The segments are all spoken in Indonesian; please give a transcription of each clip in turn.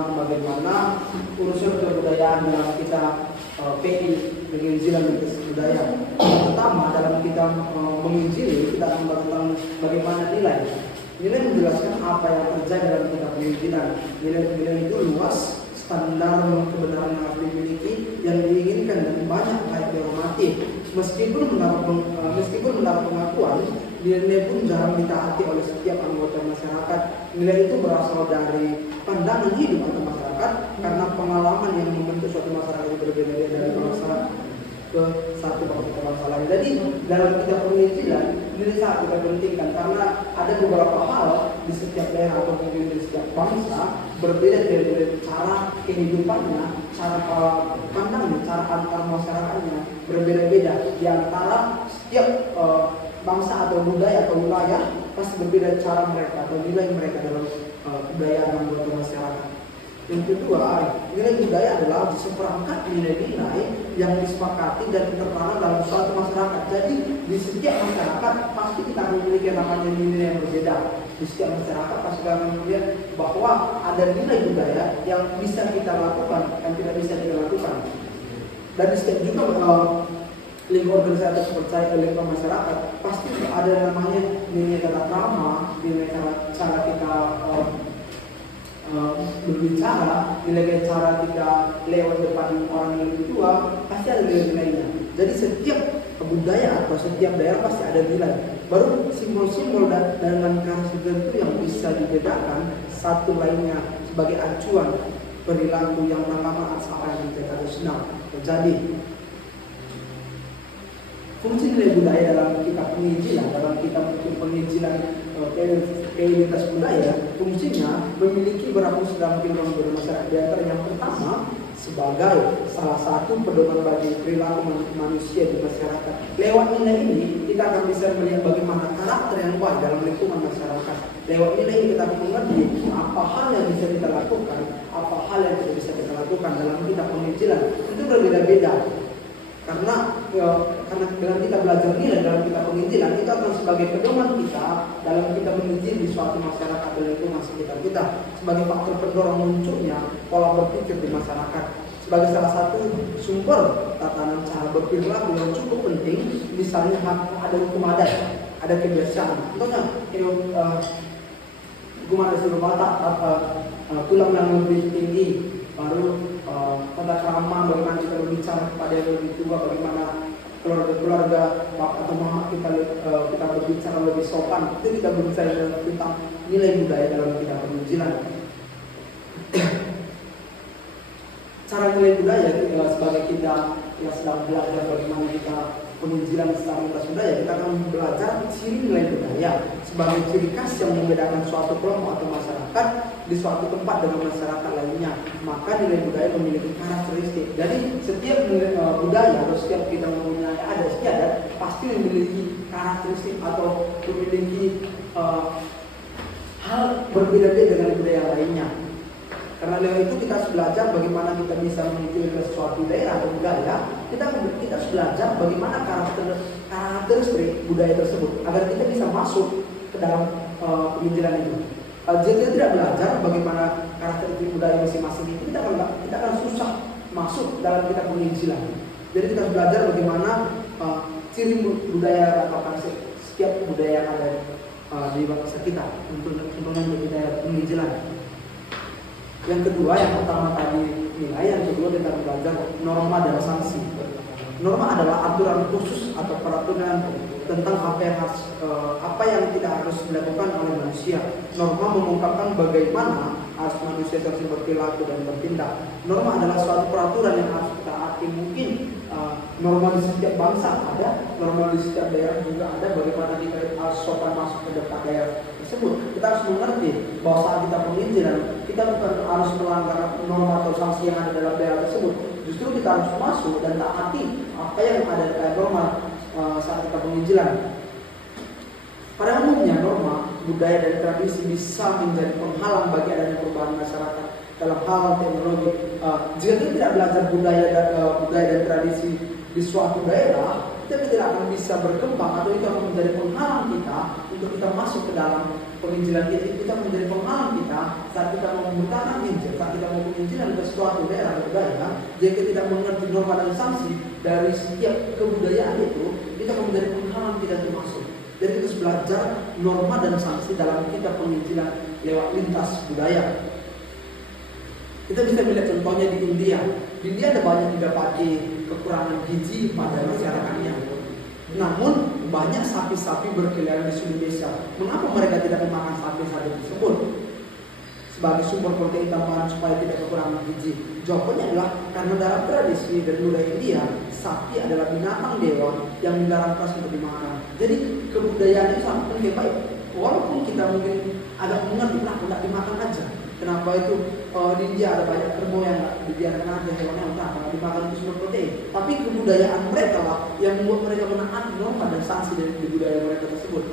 tentang bagaimana urusan kebudayaan dalam kita PI penginjilan budaya. Pertama, dalam kita menginjili, kita akan bahas tentang bagaimana nilai. Nilai menjelaskan apa yang terjadi dalam kita penginjilan. Nilai itu luas, standar kebenaran yang harus dimiliki, yang diinginkan dan banyak baik dihormati. Meskipun mendapat pengakuan, nilai pun jarang ditaati oleh setiap anggota masyarakat. Nilai itu berasal dari pandangan hidup atau masyarakat, karena pengalaman yang membentuk suatu masyarakat itu berbeda-beda dari bangsa ke satu bangsa lain. Jadi dalam kita penginjilan, ini sangat kita pentingkan karena ada beberapa hal di setiap daerah atau mungkin di setiap bangsa berbeda dari cara kehidupannya, cara pandangnya, cara antar masyarakatnya berbeda-beda. Di antara setiap bangsa atau budaya atau wilayah pasti berbeda cara mereka atau nilai mereka dalam kebudayaan anggota masyarakat. Yang kedua, nilai budaya adalah seperangkat nilai-nilai yang disepakati dan tertanam dalam suatu masyarakat. Jadi di setiap masyarakat pasti kita memiliki namanya nilai yang berbeda. Di setiap masyarakat pasti kita melihat bahwa ada nilai budaya yang bisa kita lakukan dan tidak bisa kita lakukan. Dan di setiap juga lingkungan organisasi percaya lingkungan masyarakat pasti ada namanya nilai tata krama, nilai cara kita berbicara, nilai cara kita lewat depan orang yang lebih tua, pasti ada nilai-nilainya. Jadi setiap budaya atau setiap daerah pasti ada nilai. Baru simbol-simbol dan karakter tertentu yang bisa dibedakan satu lainnya sebagai acuan perilaku yang lama apa yang kita harus senang terjadi. Fungsi nilai budaya dalam kitab penginjilan, dalam kitab penginjilan identitas budaya, fungsinya memiliki beberapa dalam kehidupan bermasyarakat. Di antara yang pertama, sebagai salah satu pedoman bagi perilaku manusia di masyarakat. Lewat nilai ini, kita akan bisa melihat bagaimana karakter yang baik dalam lingkungan masyarakat. Lewat nilai ini kita akan mengerti apa hal yang bisa kita lakukan, apa hal yang tidak bisa kita lakukan dalam kitab penginjilan. Itu berbeda-beda. Karena dalam kita belajar nilai dalam kitab penginjilan, itu akan sebagai pedoman kita dalam kita menginjil di suatu masyarakat dan lingkungan sekitar kita, sebagai faktor pendorong munculnya pola berpikir di masyarakat, sebagai salah satu sumber tatanan cara berperilaku yang cukup penting. Misalnya ada hukum adat, ada kebiasaan. Contohnya hukum adat suruh batak, tulang yang lebih tinggi, baru tata krama, bagaimana kita berbicara kepada yang lebih tua, bagaimana keluarga bapak atau mama kita berbicara lebih sopan. Itu kita berbicara tentang nilai budaya dalam kitab penginjilan. Cara nilai budaya sebagai kita yang sedang belajar bagaimana kita penginjilan secara lintas budaya, kita akan belajar ciri nilai budaya sebagai ciri khas yang membedakan suatu kelompok atau masyarakat di suatu tempat dengan masyarakat lainnya. Maka nilai budaya memiliki karakteristik. Jadi setiap budaya atau setiap kita mempunyai adat istiadat pasti memiliki karakteristik atau memiliki hal berbeda-beda dengan budaya lainnya. Karena lewat itu kita harus belajar bagaimana kita bisa mengikuti suatu daerah atau budaya. Kita harus belajar bagaimana karakteristik budaya tersebut agar kita bisa masuk ke dalam penginjilan itu. Jika kita tidak belajar bagaimana karakteristik budaya masing-masing itu, kita akan susah masuk dalam kitab penginjilan. Jadi kita harus belajar bagaimana ciri budaya atau setiap budaya yang ada di bangsa kita untuk budaya penginjilan. Yang kedua, yang pertama tadi nilai, yang kedua kita belajar norma dan sanksi. Norma adalah aturan khusus atau peraturan tentang apa yang tidak harus dilakukan oleh manusia. Norma mengungkapkan bagaimana harus manusia tersebut berperilaku dan bertindak. Norma adalah suatu peraturan yang harus kita taati. Mungkin norma di setiap bangsa ada, norma di setiap daerah juga ada. Bagaimana kita harus sopan masuk ke depan daerah tersebut. Kita harus mengerti bahwa saat kita penginjilan, kita bukan harus melanggar norma atau sanksi yang ada dalam daerah tersebut. Justru kita harus masuk dan taati apa yang ada dalam norma saat kita penginjilan. Pada umumnya norma, budaya dan tradisi bisa menjadi penghalang bagi adanya perubahan masyarakat dalam hal teknologi. Jika kita tidak belajar budaya dan tradisi di suatu daerah, kita tidak akan bisa berkembang, atau itu akan menjadi penghalang kita untuk kita masuk ke dalam penginjilan kita. Kita menjadi penghalang kita saat kita mau bertanam Injil, saat kita mau penginjilan ke suatu daerah budaya, jika tidak mengerti norma dan sanksi dari setiap kebudayaan itu akan menjadi penghalang kita untuk masuk. Jadi kita harus belajar norma dan sanksi dalam kita penginjilan lewat lintas budaya. Kita bisa melihat contohnya di India. Di India ada banyak didapati kekurangan gizi pada masyarakatnya. Namun banyak sapi-sapi berkeliaran di Indonesia. Mengapa mereka tidak memakan sapi-sapi tersebut sebagai sumber protein tambahan supaya tidak kekurangan gizi? Jawabannya adalah karena dalam tradisi dan budaya India, sapi adalah binatang dewa yang dilarang keras untuk dimakan. Jadi kebudayaan itu sangat baik. Walaupun kita mungkin agak mengerti, tidak dimakan aja. Kenapa itu di India ada banyak kerbau yang dibiarkan aja hewannya karena dimakan itu sumber protein. Tapi kebudayaan mereka lah yang membuat mereka menaati norma dan sanksi dari budaya mereka tersebut.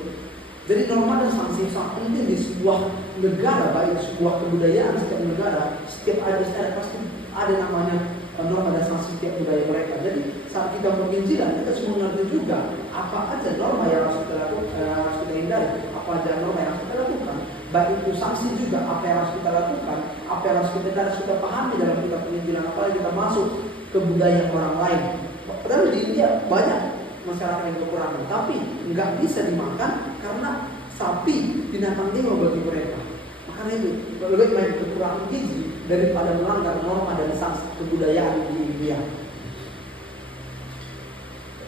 Jadi norma dan sanksi sangat penting di sebuah negara, baik sebuah kebudayaan setiap negara, setiap ada pasti ada namanya norma dan sanksi setiap budaya mereka. Jadi saat kita penginjilan kita harus mengerti juga apa aja norma yang harus kita lakukan, harus kita hindari, apa aja norma yang harus kita lakukan. Baik itu sanksi juga apa yang harus kita lakukan, apa yang harus kita pahami dalam kita penginjilan, apalagi kita masuk ke budaya orang lain. Padahal di India banyak masyarakat yang kekurangan, tapi nggak bisa dimakan karena sapi binatang dewa bagi mereka. Makanya itu lebih baik kekurangan gizi daripada melanggar norma dan sanksi kebudayaan di India.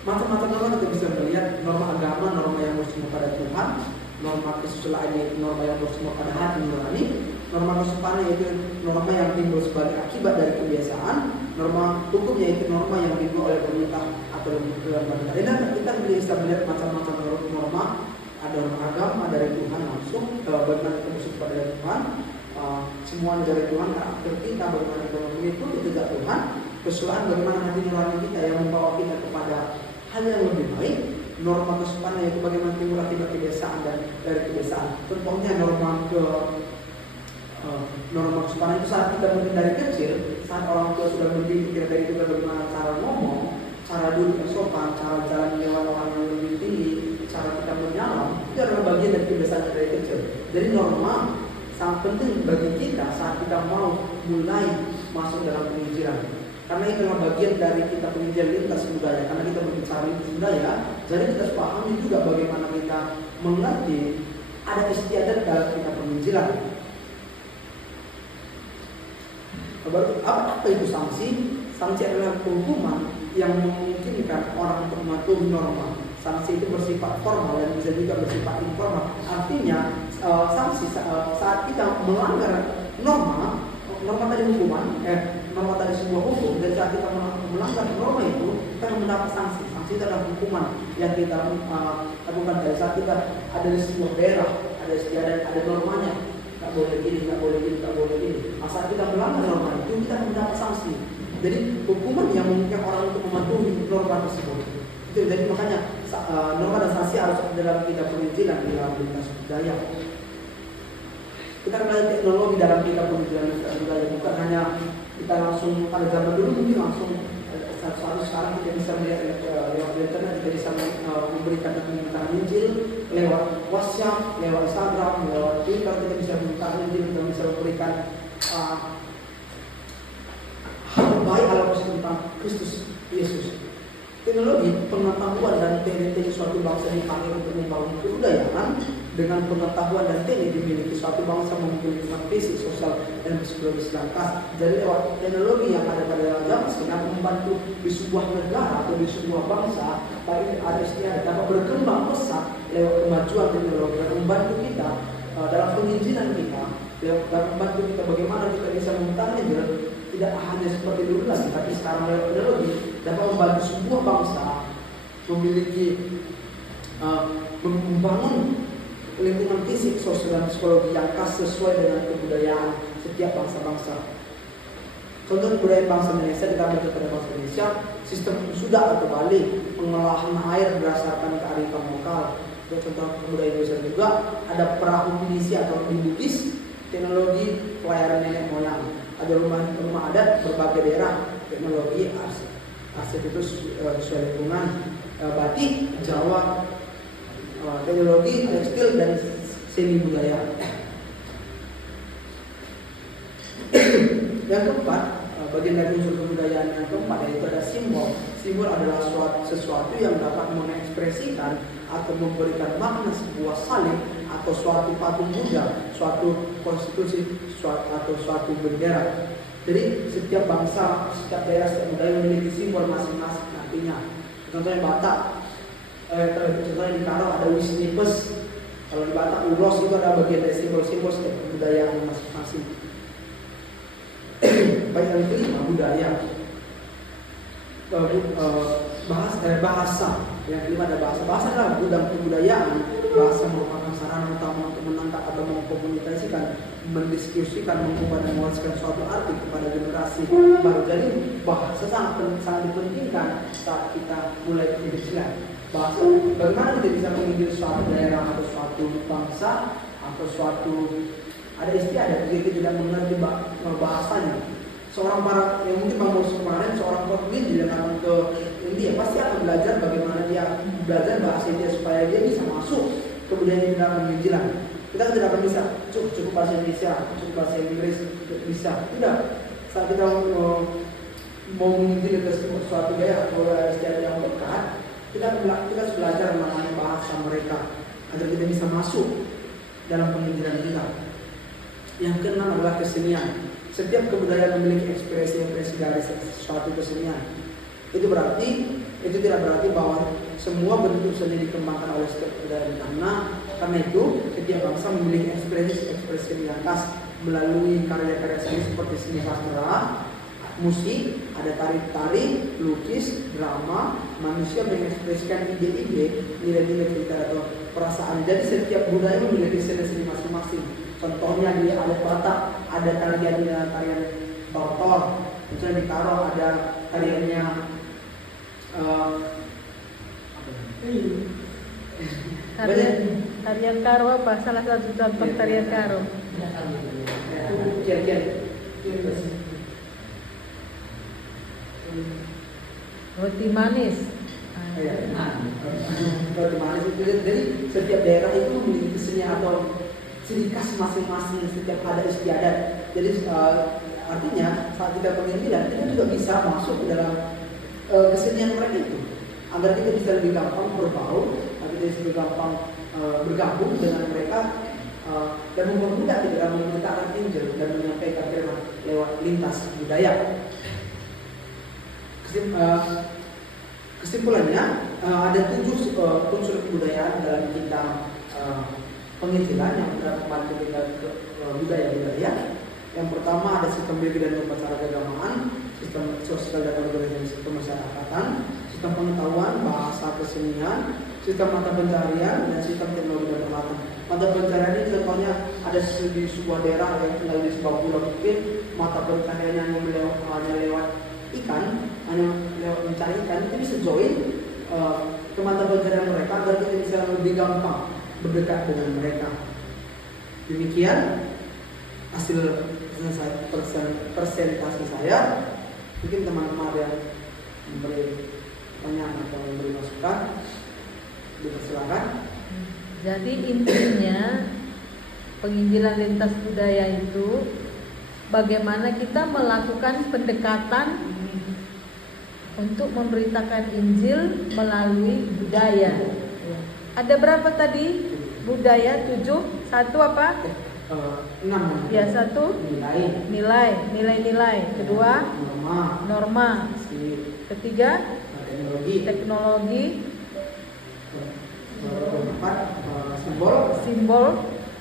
Macam-macam norma kita bisa melihat norma agama, norma yang bersumber pada Tuhan, norma kesusilaan yaitu norma yang bersumber pada hati nurani, norma kesopanan yaitu norma yang timbul sebagai akibat dari kebiasaan, norma hukum yaitu norma yang timbul oleh pemerintah atau lembaga. Dan kita bisa melihat macam-macam norma, ada norma agama dari Tuhan langsung, bagaimana kita bersumber pada Tuhan, semuanya dari Tuhan, karakter kita, bagaimana kita mengikuti jejak Tuhan, kesusilaan bagaimana hati nurani kita yang membawa kita kepada hal yang lebih baik. Norma kesopanan yaitu bagaimana timbul akibat kebiasaan dan dari kebiasaan. Contohnya norma kesopanan itu saat kita mungkin dari kecil, saat orang tua sudah mendidik kita dari kita bagaimana cara ngomong, cara duduk yang sopan, cara jalan lewat orang yang lebih tinggi, cara kita menyalam, itu adalah bagian dari kebiasaan dari kecil. Jadi norma sangat penting bagi kita saat kita mau mulai masuk dalam penginjilan. Karena itu adalah bagian dari kita penginjilan lintas budaya. Karena kita berbicara lintas budaya, jadi kita harus pahami juga bagaimana kita mengerti ada istiadat dalam kita penginjilan. Apa itu sanksi? Sanksi adalah hukuman yang memungkinkan orang untuk mematuhi norma. Sanksi itu bersifat formal dan bisa juga bersifat informal. Artinya sanksi saat kita melanggar norma tadi hukuman, norma tadi sebuah hukum, dan saat kita melanggar norma itu kita mendapat sanksi. Sanksi itu adalah hukuman yang kita lakukan dari saat kita ada di sebuah daerah, ada istiadat, ada normanya. Tak boleh gini, tak boleh gini, tak boleh gini. Asal kita melanggar norma itu kita mendapat sanksi. Jadi hukuman yang memungkinkan orang untuk mematuhi norma tersebut. Itu jadi makanya norma dan sanksi harus ada dalam kita penginjilan di dalam lintas budaya. Kita belajar teknologi dalam kita penginjilan lintas budaya, bukan hanya kita langsung pada zaman dulu mungkin langsung sekarang kita bisa melihat lewat internet, kita bisa memberikan tentang Injil lewat WhatsApp, lewat Instagram, lewat Twitter, kita bisa memberikan Injil, kita bisa memberikan hal baik, hal positif tentang Kristus Yesus. Teknologi, pengetahuan dan teknik suatu bangsa dipanggil untuk membangun kebudayaan. Dengan pengetahuan dan teknik dimiliki suatu bangsa memiliki fisik, sosial, dan psikologis yang khas. Jadi lewat teknologi yang ada pada dalam zaman sekarang membantu di sebuah negara atau di sebuah bangsa, baik ada istiadat dapat berkembang pesat lewat kemajuan teknologi dan membantu kita dalam penginjilan kita, dapat membantu kita bagaimana kita bisa meminta Injil. Tidak hanya seperti dulu lagi, tapi sekarang lewat teknologi dapat membantu sebuah bangsa memiliki membangun lingkungan fisik, sosial, dan psikologi yang khas sesuai dengan kebudayaan setiap bangsa-bangsa. Contoh kebudayaan bangsa Indonesia, kita ambil contoh bangsa Indonesia, sistem sudah atau balik, pengolahan air berdasarkan kearifan lokal. Contoh kebudayaan Indonesia juga ada perahu pinisi atau Bugis, teknologi pelayaran nenek moyang, ada rumah adat berbagai daerah, teknologi arsip itu sesuai lingkungan, batik Jawa, teknologi tekstil dan seni budaya. Yang keempat, bagian dari unsur kebudayaan yang keempat yaitu ada simbol. Simbol adalah sesuatu yang dapat mengekspresikan atau memberikan makna sebuah salib atau suatu patung Buddha, suatu konstitusi, atau suatu bendera. Jadi setiap bangsa, setiap daerah, setiap budaya memiliki simbol masing-masing nantinya. Contohnya Batak, contohnya di Karo ada Wisnipes. Kalau di Batak Ulos itu ada bagian dari simbol-simbol setiap kebudayaan masing-masing. Baik, yang kelima budaya. Bahasa. Yang kelima ada bahasa. Bahasa adalah gudang kebudayaan. Bahasa merupakan sarana utama untuk menangkap atau mengkomunikasikan, mendiskusikan, mengubah dan mewariskan suatu arti kepada generasi baru. Jadi bahasa sangat dipentingkan saat kita mulai pendidikan. Bahasa, bagaimana kita bisa menginjil suatu daerah atau suatu bangsa atau suatu ada istiadat jika kita tidak mengerti bahasanya. Seorang para yang mungkin Bang Bos kemarin seorang pemimpin dia datang ke India pasti akan belajar bagaimana dia belajar bahasa India supaya dia bisa masuk kemudian dia dalam penginjilan. Kita tidak akan bisa cukup bahasa Indonesia, cukup bahasa Inggris bisa. Tidak. Saat kita mau menginjil ke suatu daerah atau istiadat yang dekat, kita harus belajar mengenai bahasa mereka agar kita bisa masuk dalam penginjilan kita. Yang keenam adalah kesenian. Setiap kebudayaan memiliki ekspresi dari suatu kesenian. Itu tidak berarti bahwa semua bentuk seni dikembangkan oleh setiap kebudayaan. Karena itu setiap bangsa memiliki ekspresi yang khas melalui karya-karya seni seperti seni sastra, musik, ada tari, lukis, drama. Manusia mengekspresikan ide-ide, nilai-nilai cerita atau perasaan. Jadi setiap budaya memiliki seni-seni masing-masing. Contohnya di adat Batak ada tarian tortor, misalnya di Karo ada tariannya tarian Karo apa? Salah satu contoh tarian Karo. Roti manis. Roti manis itu jadi setiap daerah itu memiliki kesenian atau ciri khas masing-masing setiap ada istiadat. Jadi artinya saat kita penginjilan kita juga bisa masuk ke dalam kesenian mereka itu agar kita bisa lebih gampang berbaur, agar kita bisa lebih gampang bergabung dengan mereka dan mempermudah di dalam memberitakan Injil dan menyampaikan firman lewat lintas budaya. Kesimpulannya ada 7 unsur kebudayaan dalam kita penginjilan yang membantu kita ke budaya-budaya. Yang pertama ada sistem bimbing dan upacara keagamaan, sistem sosial dan organisasi kemasyarakatan, sistem pengetahuan, bahasa kesenian, sistem mata pencarian, dan sistem teknologi dan peralatan. Mata pencarian ini contohnya ada di sebuah daerah yang tinggal di sebuah pulau mungkin mata pencariannya hanya lewat ikan, hanya lewat mencari ikan, itu bisa join ke mata pencarian mereka agar kita bisa lebih gampang berdekat dengan mereka. Demikian hasil presentasi saya. Mungkin teman-teman ada yang memberi pertanyaan atau memberi masukan, dipersilakan. Jadi intinya penginjilan lintas budaya itu bagaimana kita melakukan pendekatan untuk memberitakan Injil melalui budaya. Ada berapa tadi? Budaya 7, 1 apa? 6. Ya, 1 nilai. Kedua norma. Ketiga teknologi. Keempat simbol.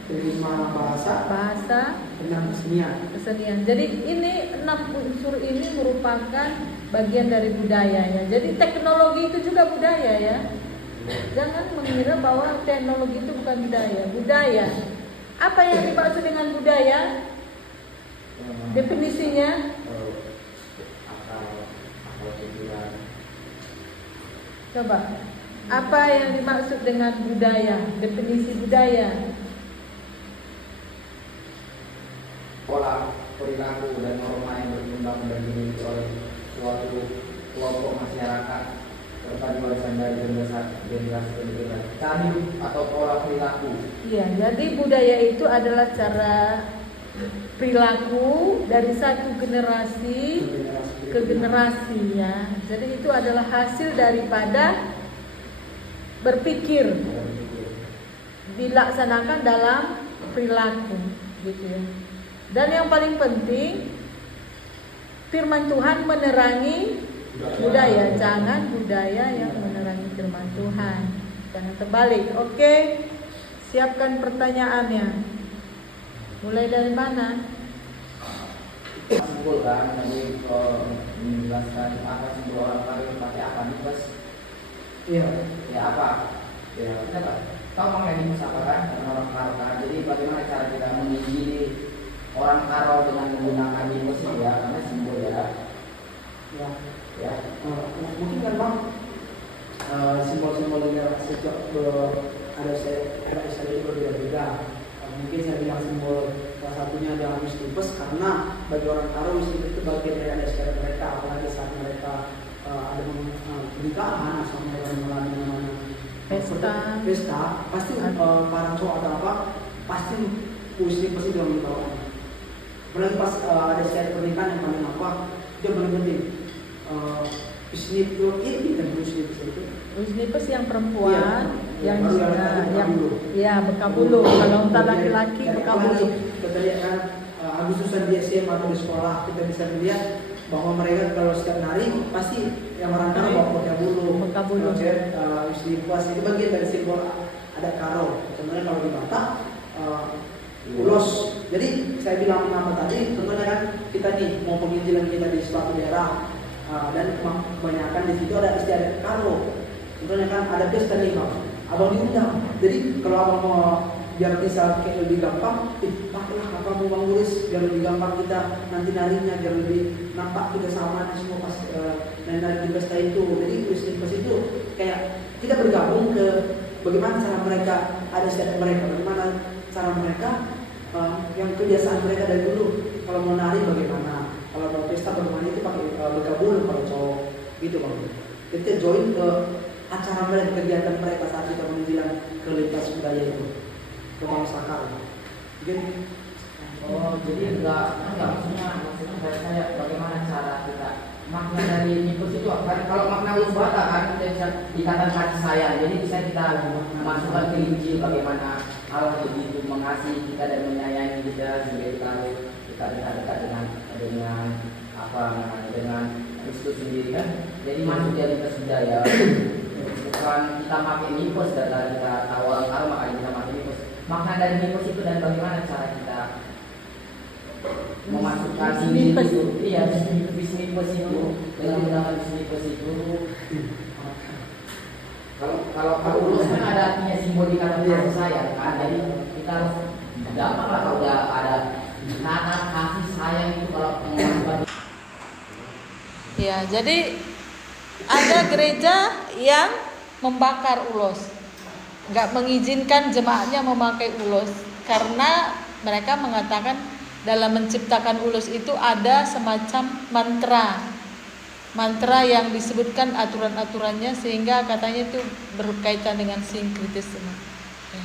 Kelima bahasa. 6 kesenian. Jadi ini 6 unsur ini merupakan bagian dari budaya ya. Jadi teknologi itu juga budaya ya. Jangan mengira bahwa teknologi itu bukan budaya. Budaya. Apa yang dimaksud dengan budaya? Definisinya? Coba. Apa yang dimaksud dengan budaya? Definisi budaya. Pola perilaku dan norma yang berkembang dan dimiliki oleh suatu kelompok masyarakat serta diwariskan dari generasi ke generasi. Cara hidup atau pola perilaku. Iya, jadi budaya itu adalah cara perilaku dari satu generasi ke generasi ya. Jadi itu adalah hasil daripada berpikir dilaksanakan dalam perilaku gitu ya. Dan yang paling penting firman Tuhan menerangi budaya, jangan budaya yang menerangi firman Tuhan. Jangan terbalik. Oke. Siapkan pertanyaannya. Mulai dari mana? Simpulkan tadi menjelaskan apa simbol orang kafir pakai apa nih Mas? Iya. Ya apa? Ya apa? Tahu mengenai nipes apa kan? Orang karo kan. Jadi bagaimana cara kita menginjili orang karo dengan menggunakan nipes ya? Karena simbol ya. Ya. Mungkin kan Bang simbol-simbol yang sejak ada istilah berbeda-beda. Mungkin saya bilang simbol salah satunya adalah Wisnipes karena bagi orang Karo Wisnipes itu bagian dari adat istiadat mereka, apalagi saat mereka ada pernikahan atau mana pesta pasti para cowok atau apa pasti Wisnipes itu yang dibawa. Apalagi pas ada istiadat pernikahan yang paling apa itu paling penting. Wisnipes itu dan Wisnipes itu. Wisnipes yang perempuan, yang bekabulu. Kalau untuk laki-laki bekabulu. Kita lihat kan Agustusan di SMA atau di sekolah kita bisa melihat bahwa mereka kalau setiap nari pasti yang orang Karo bawa bekabulu. Wisnipes itu bagian dari simbol adat Karo. Sebenarnya kalau di Batak ulos. Jadi saya bilang apa tadi, sebenarnya kan kita nih mau penginjilan kita di suatu daerah dan kebanyakan di situ ada istiadat Karo. Sebenarnya kan ada pesta nih Bang, abang diundang. Jadi kalau abang mau biar bisa kayak lebih gampang, pakailah apa mau Bang Luris biar lebih gampang kita nanti narinya, biar lebih nampak kita sama semua pas nari di pesta itu. Jadi Wisnipes itu kayak kita bergabung ke bagaimana cara mereka ada istiadat mereka, bagaimana cara mereka yang kebiasaan mereka dari dulu. Kalau mau nari bagaimana, kalau mau pesta bagaimana itu pakai bekabulu kalau cowok gitu Bang. Kita join ke acara mereka, kegiatan mereka saat kita menunjukkan ke lintas budaya itu ke bangsa Karo. Jadi enggak maksudnya dari saya bagaimana cara kita makna dari nipes itu kan kalau makna ulus Batak kan kita bisa dikatakan kasih sayang. Jadi bisa kita masukkan ke Injil bagaimana Allah begitu mengasihi kita dan menyayangi kita sehingga kita dekat dengan apa namanya dengan Kristus sendiri kan. Jadi masuk dari lintas budaya. Bukan kita pakai nipes dan kita tahu orang Karo makanya kita pakai nipes. Makna dari nipes itu dan bagaimana cara kita memasukkan nipes itu, iya nipes itu dengan menggunakan nipes itu. Kalau ulus kan ada artinya simbol dikatakan kasih sayang kan. Jadi kita harus gampang lah kalau udah ada kata kasih sayang itu kalau memasukkan. Ya, jadi ada gereja yang membakar ulos, nggak mengizinkan jemaatnya memakai ulos karena mereka mengatakan dalam menciptakan ulos itu ada semacam mantra yang disebutkan aturan-aturannya sehingga katanya itu berkaitan dengan sinkretisme. Ya.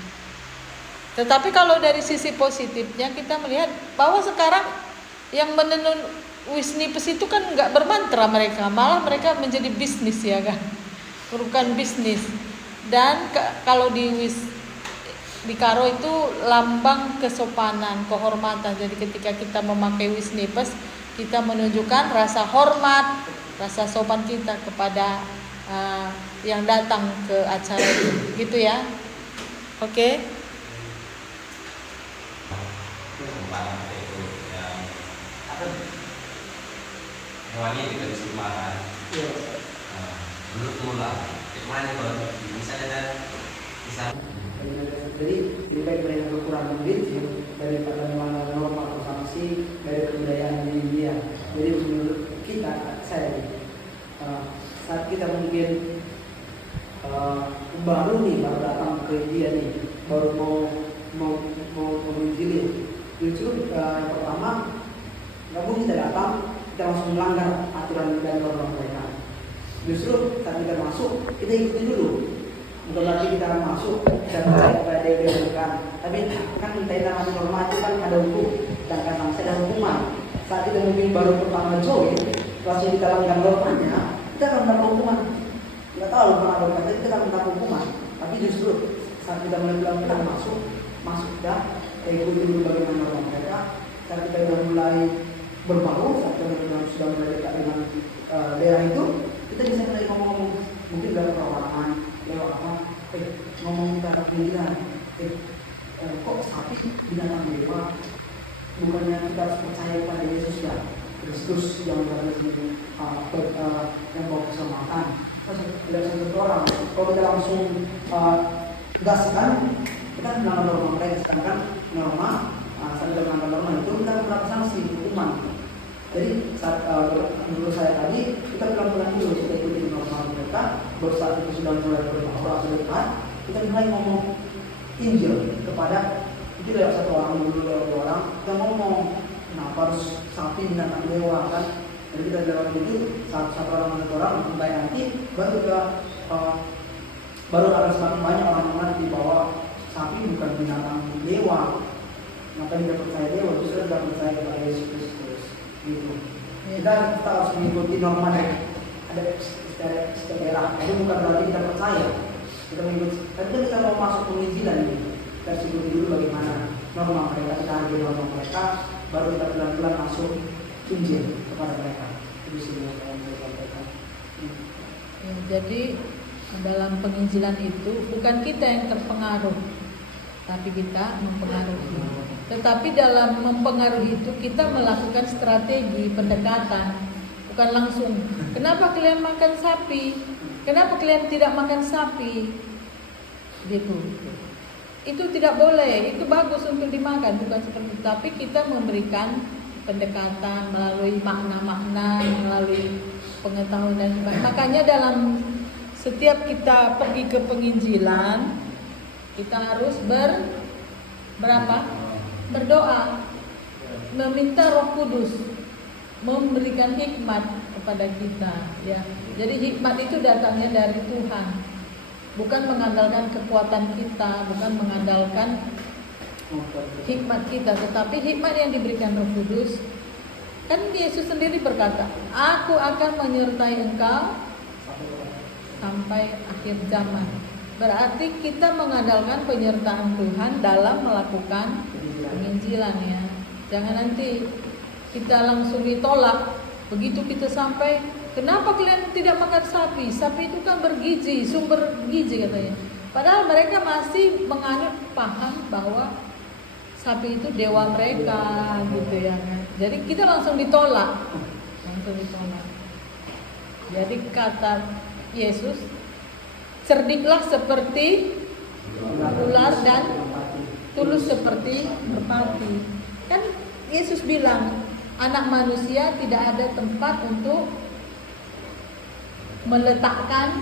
Tetapi kalau dari sisi positifnya kita melihat bahwa sekarang yang menenun Wisnipes itu kan nggak bermantra mereka, malah mereka menjadi bisnis ya kan. Merupakan bisnis dan kalau di Karo itu lambang kesopanan, kehormatan. Jadi ketika kita memakai Wisnipes, kita menunjukkan rasa hormat, rasa sopan kita kepada yang datang ke acara itu, gitu ya. Oke. Hewani juga disemakan. Menurut mula, bagaimana kalau misalnya bisa? Jadi lebih baik mereka kekurangan prinsip daripada melanggar norma atau sanksi dari kebudayaan di India. Jadi menurut kita, saya saat kita mungkin baru datang ke India nih, baru mau menginjili. Justru yang pertama, nggak mungkin kita datang kita langsung melanggar aturan dan norma mereka. Justru saat kita masuk kita ikuti dulu bukan berarti kita masuk dan percaya kepada dia bukan. Tapi kan minta dalam norma itu kan ada hukum dan kadang ada hukuman. Saat kita mungkin baru pertama join, langsung kita langgar normanya, kita akan mendapat hukuman. Nggak tahu pernah berkata kita akan mendapat hukuman. Tapi justru saat kita mulai pelan-pelan masuk dan ikuti dulu bagaimana norma mereka. Saat kita sudah mulai berbaur, saat kita sudah mulai dekat dengan daerah itu, kita bisa mulai ngomong mungkin dalam perorangan lewat apa, ngomong kata pilihan, kok sapi binatang dewa, bukannya kita harus percaya pada Yesus ya, Kristus yang berada di yang bawa keselamatan. Tidak satu orang, kalau kita langsung tegaskan, kita melanggar norma mereka, sedangkan norma saat kita melanggar norma itu kita mendapat sanksi hukuman. Jadi saat menurut saya tadi kita pelan-pelan dulu kita ikuti norma mereka. Baru saat itu sudah mulai berbaur atau dekat, kita mulai ngomong Injil kepada itu lewat satu orang dulu lewat dua orang. Kita ngomong, kenapa harus sapi binatang dewa kan? Jadi kita lewat itu satu orang sampai nanti baru kita baru akan semakin banyak orang yang bahwa sapi bukan binatang dewa. Maka tidak percaya dewa, justru tidak percaya kepada Yesus Kristus. Gitu. Kita harus mengikuti norma yang ada setiap daerah. Itu bukan berarti kita percaya. Kita mengikuti. Tapi kita mau masuk penginjilan ini, kita harus ikuti dulu bagaimana norma mereka, kita hargai norma mereka, baru kita pelan-pelan masuk Injil kepada mereka. Itu sih yang saya mau sampaikan. Ya, jadi dalam penginjilan itu bukan kita yang terpengaruh, tapi kita mempengaruhi. Tetapi dalam mempengaruhi itu kita melakukan strategi pendekatan, bukan langsung. Kenapa kalian makan sapi? Kenapa kalian tidak makan sapi? Gitu. Itu tidak boleh. Itu bagus untuk dimakan, bukan seperti itu. Tapi kita memberikan pendekatan melalui makna-makna, melalui pengetahuan dan sebagainya. Makanya dalam setiap kita pergi ke penginjilan, kita harus berdoa, meminta Roh Kudus memberikan hikmat kepada kita, ya. Jadi hikmat itu datangnya dari Tuhan, bukan mengandalkan kekuatan kita, bukan mengandalkan hikmat kita, tetapi hikmat yang diberikan Roh Kudus. Kan Yesus sendiri berkata, Aku akan menyertai engkau sampai akhir zaman. Berarti kita mengandalkan penyertaan Tuhan dalam melakukan penginjilan, ya. Jangan nanti kita langsung ditolak. Begitu kita sampai, kenapa kalian tidak makan sapi? Sapi itu kan bergizi, sumber gizi katanya. Padahal mereka masih menganut paham bahwa sapi itu dewa mereka, gitu ya kan. Jadi kita langsung ditolak. Jadi kata Yesus, cerdiklah seperti ular dan tulus seperti merpati. Kan Yesus bilang, anak manusia tidak ada tempat untuk meletakkan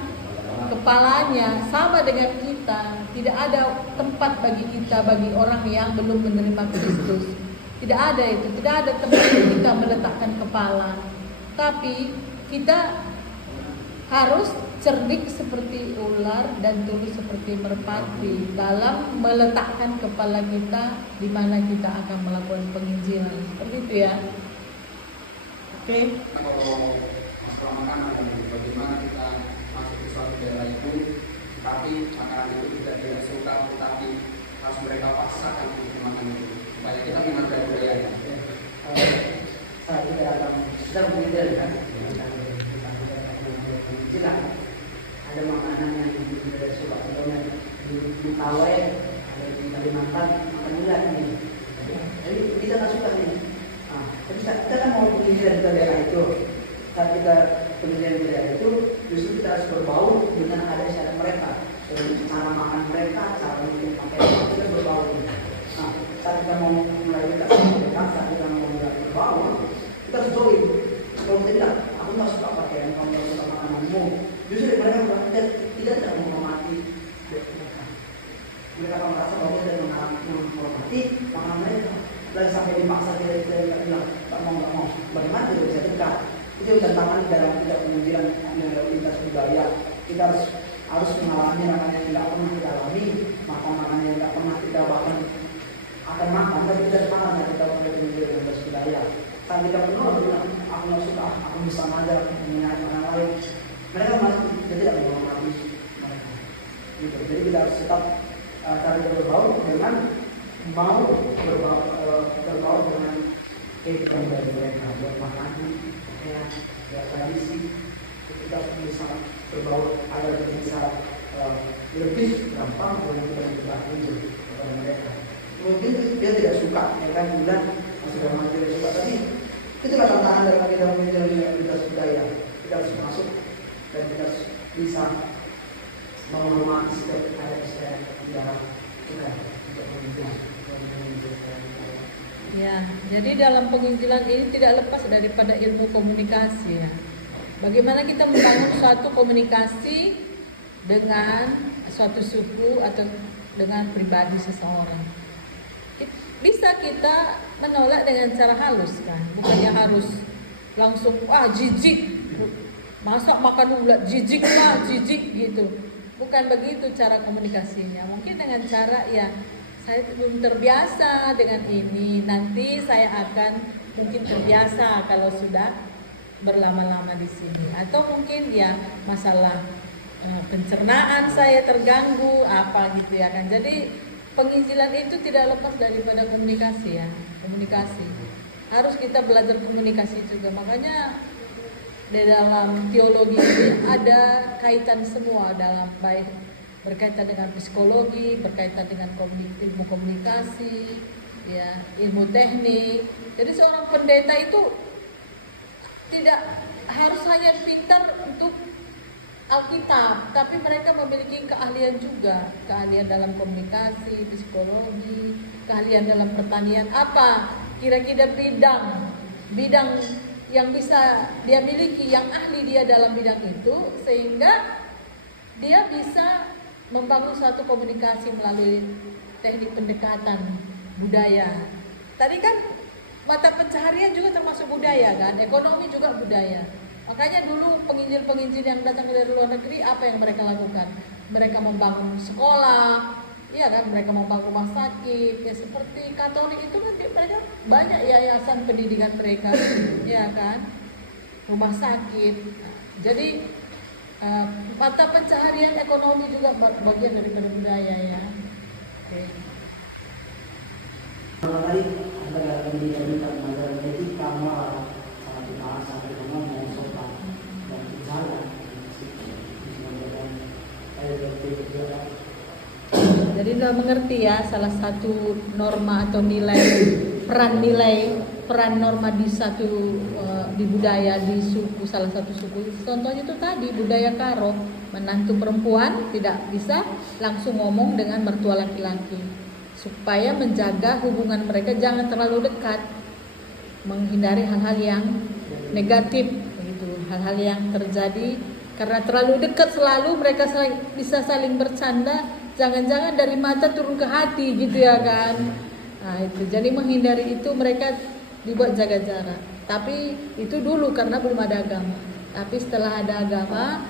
kepalanya. Sama dengan kita, tidak ada tempat bagi kita, bagi orang yang belum menerima Kristus. Tidak ada itu, tidak ada tempat kita meletakkan kepala. Tapi kita harus cerdik seperti ular dan tulus seperti merpati dalam meletakkan kepala kita di mana kita akan melakukan penginjilan. Seperti itu ya. Oke. Kalau masalah makanan, bagaimana kita masuk ke suatu daerah itu, tapi makanan itu tidak suka, tetapi harus mereka paksakan untuk makan itu supaya kita menghargai budayanya. Saat kita sedang penginjilan kan, ada makanan yang tidak suka, contohnya di Mentawai, ada di Kalimantan, makan ulat nih. Jadi kita nggak suka nih. Tapi kita kan mau penginjilan di daerah itu. Saat kita penginjilan di daerah itu, justru kita harus berbaur dengan adat istiadat mereka, dengan cara makan mereka, cara minum pakaian kita berbaur. Saat kita mau mulai dekat sama mereka, saat kita mau mulai berbaur, kita harus join. Kalau tidak, aku nggak suka pakaian kamu, nggak suka makananmu. Justru mereka tidak menghormati mereka. Mereka merasa bahwa tidak menghormati makanan mereka. Dan sampai dipaksa kita bilang tak mau. Bagaimana tidak bisa dekat? Itu tantangan dalam kita penginjilan lintas budaya. Kita harus harus mengalami makanan yang tidak pernah kita alami, makan makanan yang tidak pernah kita bahkan akan makan, tapi kita makan dan kita pakai pendidikan dan budaya. Saat kita penuh dengan aku nggak suka, aku bisa ngajar mengenai orang lain, mereka masih tidak mau habis mereka. Gitu. Jadi kita harus tetap cari berbaur dengan mau berbaur dengan kehidupan dari mereka, buat makan, ya tradisi. Kita bisa berbaur agar kita bisa lebih gampang dengan kita itu kepada mereka. Mungkin dia tidak suka, ya kan, kemudian segala macam tidak suka, tapi itulah tantangan dalam kita menjalani aktivitas budaya. Kita harus masuk dan kita harus bisa menghormati setiap adat negara kita untuk menunjukkan. Ya, jadi dalam penginjilan ini tidak lepas daripada ilmu komunikasi ya. Bagaimana kita membangun suatu komunikasi dengan suatu suku atau dengan pribadi seseorang. Bisa kita menolak dengan cara halus kan, bukannya harus langsung jijik, masak makan ulat jijik lah, jijik gitu. Bukan begitu cara komunikasinya. Mungkin dengan cara ya saya belum terbiasa dengan ini, nanti saya akan mungkin terbiasa kalau sudah berlama-lama di sini. Atau mungkin ya masalah pencernaan saya terganggu apa gitu ya kan. Jadi penginjilan itu tidak lepas daripada komunikasi ya, komunikasi. Harus kita belajar komunikasi juga. Makanya di dalam teologi ini ada kaitan semua dalam baik berkaitan dengan psikologi, berkaitan dengan ilmu komunikasi, ya, ilmu teknik. Jadi seorang pendeta itu tidak harus hanya pintar untuk Alkitab, tapi mereka memiliki keahlian juga, keahlian dalam komunikasi, psikologi, keahlian dalam pertanian. Apa kira-kira bidang yang bisa dia miliki, yang ahli dia dalam bidang itu, sehingga dia bisa membangun suatu komunikasi melalui teknik pendekatan budaya. Tadi kan mata pencaharian juga termasuk budaya kan, ekonomi juga budaya. Makanya dulu penginjil-penginjil yang datang dari luar negeri, apa yang mereka lakukan? Mereka membangun sekolah, ya kan? Mereka membangun rumah sakit, ya seperti Katolik itu kan mereka banyak yayasan pendidikan mereka, ya kan? Rumah sakit. Jadi mata pencaharian ekonomi juga bagian daripada budaya ya. Oke. Tadi ada pendidikan mengajarkan etika, moral, sangat dibahas sampai ngomong sopan dan bicara. Jadi sudah mengerti ya, salah satu norma atau peran norma di satu di budaya di suku, salah satu suku. Contohnya itu tadi budaya Karo, menantu perempuan tidak bisa langsung ngomong dengan mertua laki-laki, supaya menjaga hubungan mereka jangan terlalu dekat, menghindari hal-hal yang negatif begitu, hal-hal yang terjadi karena terlalu dekat selalu mereka bisa saling bercanda, jangan-jangan dari mata turun ke hati gitu ya kan. Nah itu, jadi menghindari itu mereka dibuat jaga jarak. Tapi itu dulu karena belum ada agama. Tapi setelah ada agama,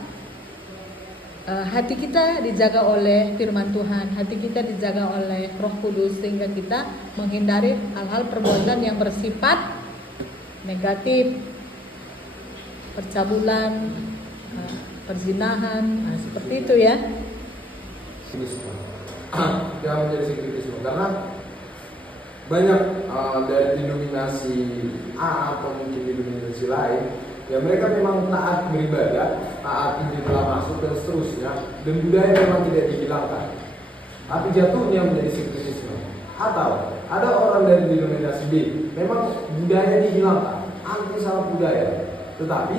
hati kita dijaga oleh firman Tuhan, hati kita dijaga oleh Roh Kudus, sehingga kita menghindari hal-hal perbuatan yang bersifat negatif, percabulan, perzinahan, seperti itu ya. Yang menjadi sinkretisme karena banyak dari denominasi A atau mungkin denominasi lain, ya mereka memang taat beribadah, taat Injil telah masuk dan seterusnya, dan budaya memang tidak dihilangkan. Tapi jatuhnya menjadi sinkretisme. Atau ada orang dari denominasi B, memang budaya dihilangkan, anti sama budaya, tetapi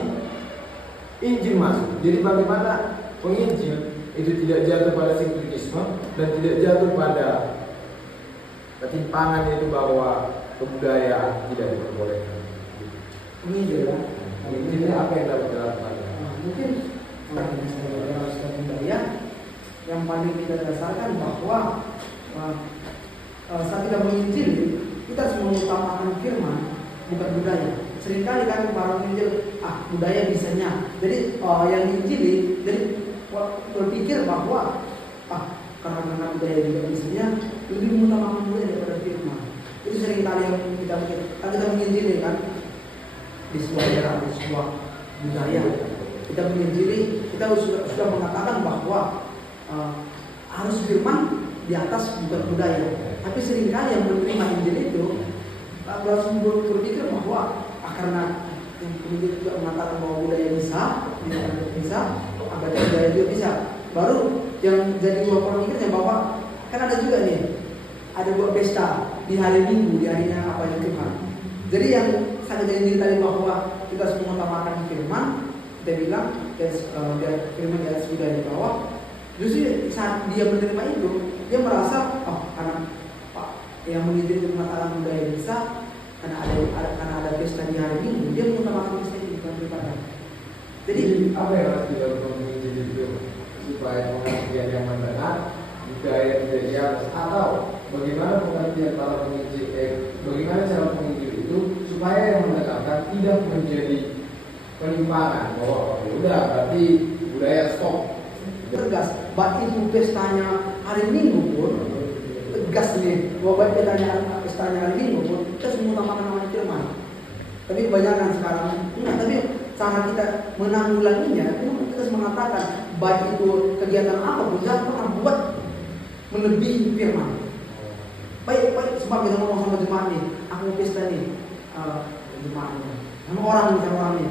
Injil masuk. Jadi bagaimana penginjil itu tidak jatuh pada sinkretisme dan tidak jatuh pada ketimpangan, itu bahwa kebudayaan tidak diperbolehkan. Penginjil ya. Injil apa yang dapat dilakukan? Mungkin budaya yang paling kita dasarkan bahwa saat kita menginjil, kita harus mengutamakan firman, bukan budaya. Seringkali kan para penginjil budaya bisanya. Jadi yang diinjili, jadi berpikir bahwa karena budaya juga misalnya lebih mengutamakan budaya daripada firman. Itu sering kali yang kita mungkin kita menginjili kan di sebuah daerah, di sebuah budaya. Kita menginjili, kita sudah mengatakan bahwa harus firman di atas bukan budaya. Tapi seringkali yang menerima Injil itu langsung berpikir bahwa karena yang pendidik juga mengatakan bahwa budaya bisa, agama budaya juga bisa. Baru yang jadi dua pemikirannya bahwa kan ada juga nih, ada buat pesta di hari Minggu, di harinya apa yang Tuhan. Jadi yang saya jadi tadi bahwa kita harus mengutamakan firman, kita bilang firman di atas budaya di bawah. Justru saat dia menerima itu, dia merasa karena yang mengizinkan mengatakan budaya bisa, karena ada pesta di hari Minggu, dia mengutamakan pesta itu bukan daripada. Jadi apa yang harus dilakukan menginjil itu supaya pengertian yang mendengar budaya tidak di atas, atau bagaimana pengertian para penginjil, bagaimana cara penginjil itu supaya yang mendengarkan tidak menjadi penyimpangan bahwa udah berarti budaya stop. Tegas, baik itu pestanya hari Minggu pun tegas nih, bahwa baik pestanya hari Minggu pun kita harus mengutamakan namanya firman. Tapi kebanyakan sekarang enggak, tapi cara kita menanggulanginya itu kita harus mengatakan baik itu kegiatan apapun jangan pernah buat melebihi firman. Baik sebab kita ngomong sama jemaat nih, aku mau pesta nih, jemaat nih, sama orang nih,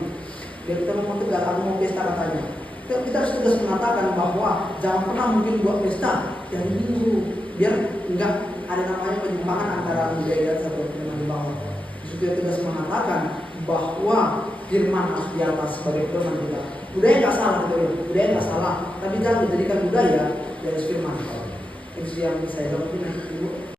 biar kita mau tegas, aku mau pesta katanya. Kita harus tegas mengatakan bahwa jangan pernah mungkin buat pesta yang Minggu, biar enggak ada namanya penyimpangan antara budaya dan satu firman di bawah. Kita tegas mengatakan bahwa firman harus di atas sebagai firman kita. Budaya nggak salah, budaya nggak salah, tapi jangan dijadikan budaya dari firman. Itu yang saya lakukan, Ibu.